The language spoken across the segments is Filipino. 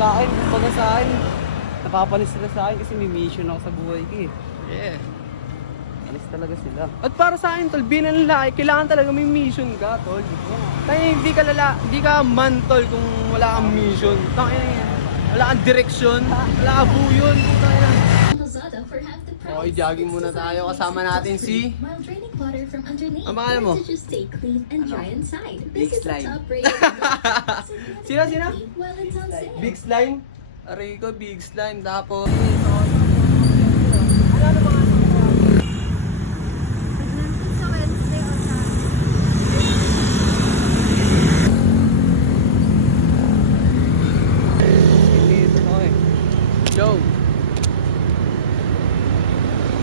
Sa akin, kumbaga sa akin, napapanis sila sa akin kasi may mission ako sa buhay ko eh. Yeah. Alis talaga sila. At para sa akin, tol, bilang lalaki, kailangan talaga may mission ka, tol. Kaya hindi ka man, tol, kung wala kang mission. Wala kang direksyon, wala kang buyon. Okay, jogging muna tayo. Kasama natin si... Ang pangalan mo? Big Slime. Sino? Big Slime? Aray ko, Big Slime. Tapos... Yo!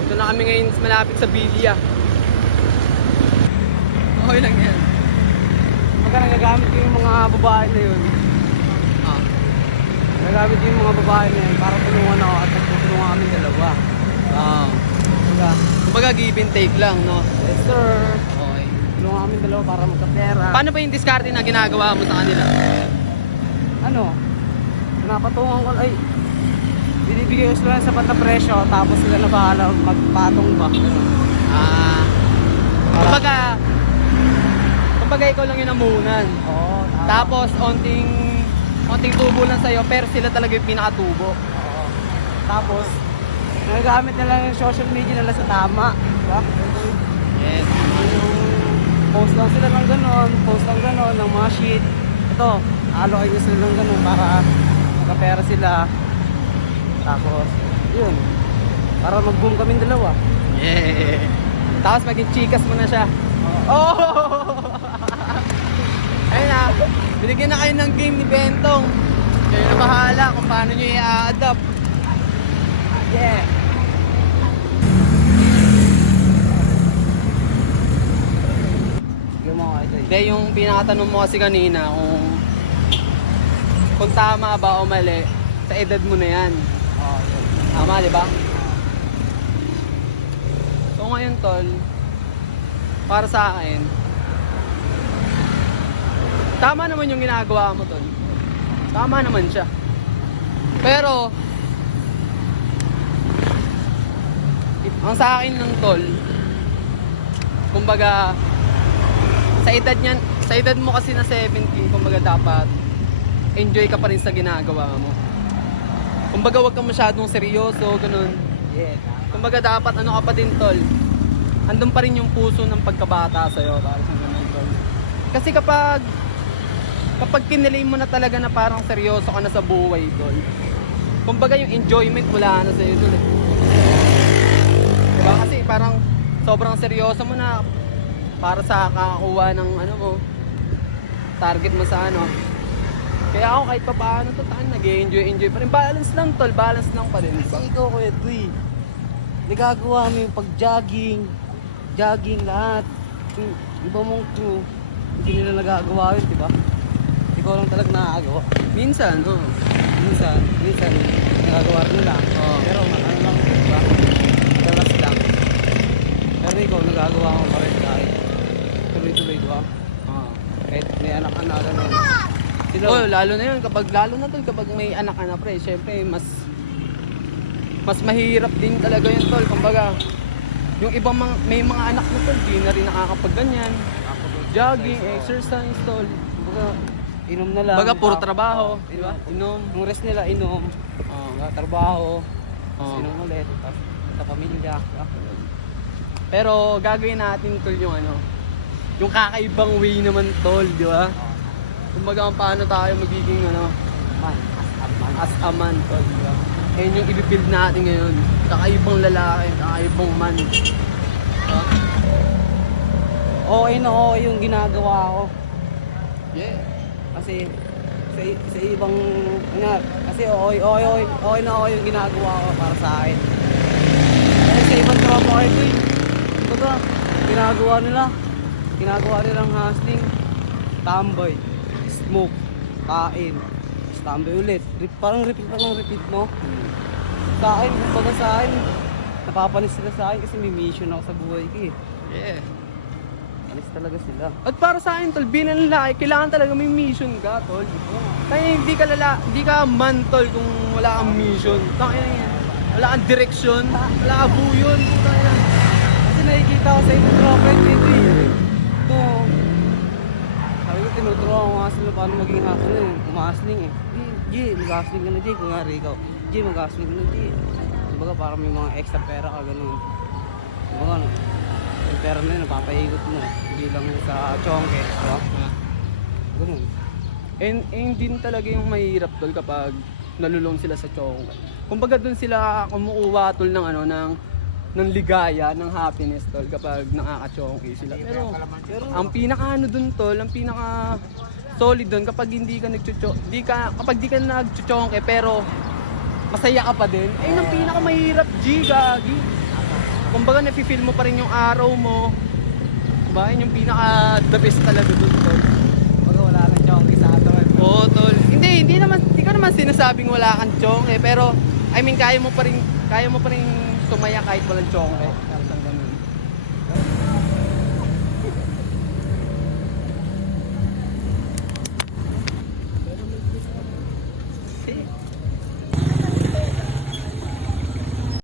Ito na kami ngayon malapit sa Bilia. Okay lang yan. Pagka nagagamit ko yung mga babae na yun, Ah. nagagamit ko yung mga babae na yun para tulungan ako at tutulungan kami dalawa. Ah. Diba? Kumbaga give and take lang, no? Yes sir! Okay. Tulungan kami dalawa para magkapera. Paano ba yung diskarte na ginagawa mo sa kanila? Ano? Pinapatungan ko, ay, binibigay ko sila ng sapat na presyo tapos sila na bahala magpatong ba. Ganun. Ah. Kumbaga ikaw lang yung namunan. Oo, Tapos onting tubo lang sa'yo, pero sila talaga yung pinakatubo. Oo. Tapos, nagagamit nila yung social media nila sa tama. Diba? Yes. Yung post lang sila ng ganon, post lang ganon, ng mga shit. Ito, alokay ko sila ng ganon para magkapera sila. Tapos, yun. Para mag-boom kaming dalawa. Yeah. Tapos maging chikas mo na siya. Oh! Ayun na, binigyan na kayo ng game ni Bentong. Kayo na bahala kung paano nyo i-adapt. Yeah! Sige mo ito eh. Hindi, yung pinakatanong mo kasi kanina kung tama ba o mali, sa edad mo na yan. Oo, yun. Tama, di ba? So ngayon, tol, para sa akin, tama naman yung ginagawa mo, tol. Tama naman siya. Pero, ang sa akin lang, tol, kumbaga, sa edad mo kasi na 17, kumbaga dapat, enjoy ka pa rin sa ginagawa mo. Kumbaga, wag kang masyadong seryoso, ganun. Yeah. Kumbaga dapat ano ka pa din, tol. Andun pa rin yung puso ng pagkabata sa'yo. Para sa ganun, tol. Kasi kapag kinilay mo na talaga na parang seryoso ka na sa buhay, tol. Kumbaga yung enjoyment wala na sa'yo, tol. Diba? Kasi parang sobrang seryoso mo na para sa kakakuha ng ano mo, target mo sa ano. Kaya ako kahit pa paano to, nag-enjoy pa rin. Balance lang, tol. Balance lang pa rin. Diba? Kasi ikaw, Kuya Tuy, nagagawa mo yung pag-jogging, lahat. Yung iba mong crew, hindi nila nagagawa yun, di ba? Ikaw lang talaga nakakagawa. Minsan, oh. Minsan, nagagawa rin nila. Oo. Pero ano lang, di ba? Dalas lang. Pero ikaw, nagagawa mo pa rin kahit tuloy-tuloy, di ba? Oh. Kahit may anak ka na, gano'n. Oh, lalo na yun kapag may anak ka na, pre, syempre mas mahirap din talaga yun, tol. Kumbaga, yung ibang may mga anak na, tol, di na rin nakakapagganyan. Jogging, exercise, tol. Kumbaga, inom na lang. Kumbaga, puro trabaho, di ba? Inom. Yung rest nila, inom. Trabaho. Oh. Inom ulit. Tapos sa pamilya. Pero gagawin natin, tol, yung yung kakaibang way naman, tol, di ba? Kumbaga, paano tayo magiging Man. as a man, tol, di ba? Ayun yung i-build natin ngayon. Kakaibang lalaki, kakaibang man. Okay na okay yung ginagawa ko. Yeah. Kasi sa ibang kasi okay na okay yung ginagawa ko para sa akin. Kasi sa ibang trabaho ko ito kumbaga, ginagawa nilang hustling, tambay, smoke, kain, tambay ulit. Parang repeat mo. Sa akin, kumbaga sa akin, napapanis sila sa akin kasi may mission ako sa buhay ko eh. Yeah. Alis talaga sila. At para sa akin, tol, bilang lalaki, kailangan talaga may mission ka, tol. Kaya hindi ka man, tol, kung wala kang mission. Tangina yan. Wala kang direksyon, wala kang buyon. Tangina. Kasi nakikita ko sa ito tropa yung G. Ito. Sabi ko, tinuturuan ko nga sila paano maging hustler eh. Umahasling eh. G, mag-hustling ka na G. Kung nga ikaw, G, mag-hustling ka na G. Kumbaga parang may mga extra pera ka, ganun. Kumbaga, yung pera na yun, napapaigot mo. Hindi lang yun sa chongke. Diba? Ganun. And din talaga yung mahirap, tol, kapag nalulong sila sa chongga. Kumbaga doon sila kumukuha, tol, ng ano, ng ligaya, ng happiness, tol, kapag nakaka-chongki sila. Pero ang pinaka ano doon, tol, ang pinaka solid doon kapag hindi ka kapag di ka nagchuchongke pero masaya ka pa din. Eh, ang pinaka mahirap, G, gagi. Kumbaga nafe-feel mo pa rin yung araw mo. Diba? Yun yung pinaka the best talaga doon, tol. Kumbaga wala nang chongke sa ato. Oo, tol. Hindi ko naman sinasabing wala kang chong pero I mean kaya mo pa rin sumaya kahit walang chong Parang ganun.